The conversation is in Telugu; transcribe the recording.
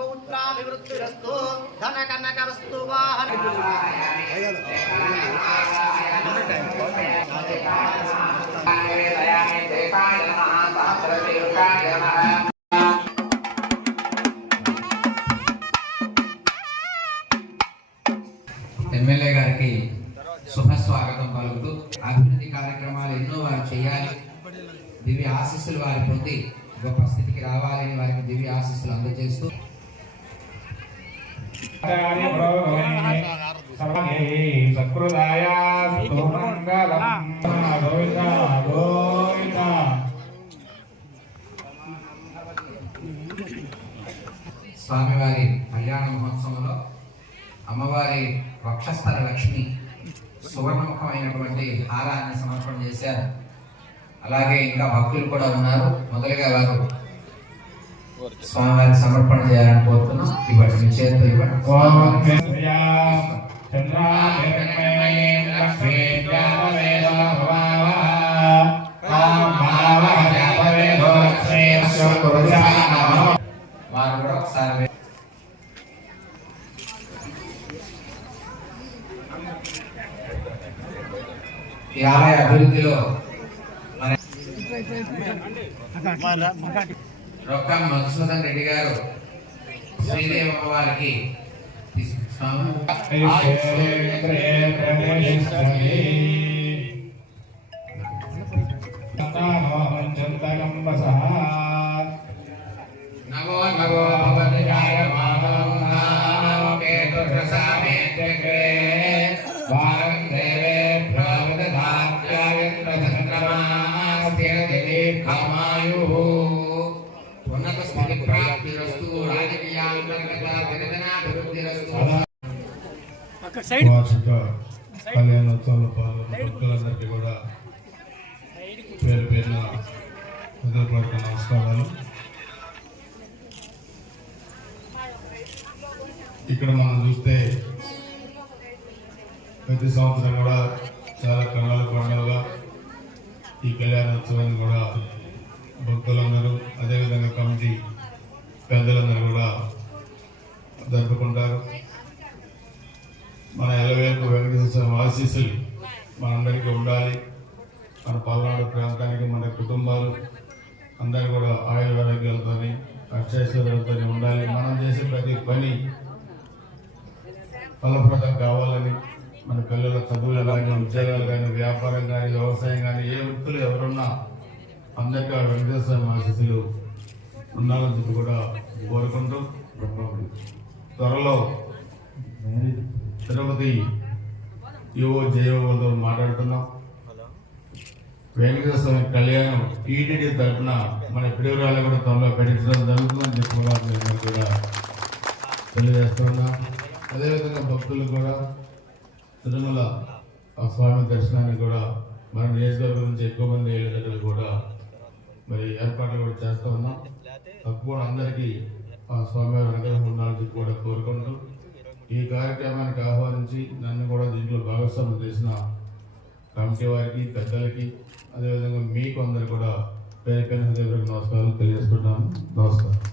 पुत्रपौत्राभिवृद्धिरस्तु धनकनकवस्तु वाहन ఎమ్మెల్యే గారికి శుభస్వాగతం పలుకుతూ అభివృద్ధి కార్యక్రమాలు ఎన్నో వారు చేయాలి, దివ్య ఆశీస్సులు వారి పొంది గొప్ప స్థితికి రావాలని వారికి దివ్య ఆశీస్సులు అందజేస్తూ స్వామివారి కళ్యాణ మహోత్సవంలో అమ్మవారి వక్షస్థల లక్ష్మి సువర్ణముఖమైనటువంటి హారాన్ని సమర్పణ చేశారు. అలాగే ఇంకా భక్తులు కూడా ఉన్నారు. మొదలుగా వారు స్వామివారి సమర్పణ చేయాలని కోరుతున్నాం. ఇవ్వండి, మీ చేతితో ఇవ్వండి. వారు కూడా ఒకసారి ఈ ఆలయ అభివృద్ధిలో రొక్కం మధుసూదన్ రెడ్డి గారు శ్రీదేవి అమ్మవారికి నమో నమో భగవద్గీతాయ మాధవం నామ కేతు ప్రసామే చక్రే వారం దేవేభ్యో విదధాత్యాయంత్ర చంద్రమాస్తే దీర్ఘమాయుః ఉన్నత స్థితి ప్రాప్తిరస్తు రాజకీయాంతర్గత దినదినాభివృద్ధిరస్తు. వార్షిక కళ్యాణోత్సవంలో పాల్గొన్న భక్తులందరికీ కూడా పేరు పేరున హృదయపూర్వక నమస్కారాలు. ఇక్కడ మనం చూస్తే ప్రతి సంవత్సరం కూడా చాలా కళల పండుగగా ఈ కళ్యాణోత్సవాన్ని కూడా భక్తులందరూ అదేవిధంగా కమిటీ పెద్దలందరూ కూడా జరుపుకుంటారు. మన ఎలవేపు వెంకటేశ్వర ఆశీస్సులు మనందరికీ ఉండాలి. మన పల్నాడు ప్రాంతానికి మన కుటుంబాలు అందరూ కూడా ఆయుర ఆరోగ్యాలతో అక్షైశ్వర్యాలతో ఉండాలి. మనం చేసే ప్రతి పని ఫలప్రదం కావాలని, మన పిల్లల చదువులు కానీ, ఉద్యోగాలు కానీ, వ్యాపారం కానీ, వ్యవసాయం కానీ, ఏ వృత్తులు ఎవరున్నా అందరికీ ఆ వెంకటేశ్వర ఆశీస్సులు ఉండాలని చెప్పి కూడా కోరుకుంటూ త్వరలో తిరుపతి యువ జయవతో మాట్లాడుతున్నాం. వెంకటేశ్వర కళ్యాణం టీటీడీ తరఫున మన పిడుగురాలు కూడా త్వరలో పెట్టించడం జరుగుతుందని చెప్పి కూడా తెలియజేస్తున్నాం. అదేవిధంగా భక్తులు కూడా తిరుమల స్వామి దర్శనానికి కూడా మన నియోజకవర్గం నుంచి ఎక్కువ మంది వెళ్ళేటట్లు కూడా మరి ఏర్పాట్లు కూడా చేస్తూ ఉన్నాం. తప్పకుండా అందరికీ ఆ స్వామివారి అనుగ్రహం ఉండాలని కూడా కోరుకుంటూ ఈ కార్యక్రమానికి ఆహ్వానించి నన్ను కూడా దీంట్లో భాగస్వామ్యం చేసిన కమిటీ వారికి, పెద్దలకి, అదేవిధంగా మీకు అందరు కూడా పేరు పేరు హృదయపూర్వక నమస్కారాలు తెలియజేస్తున్నాను. నమస్కారం.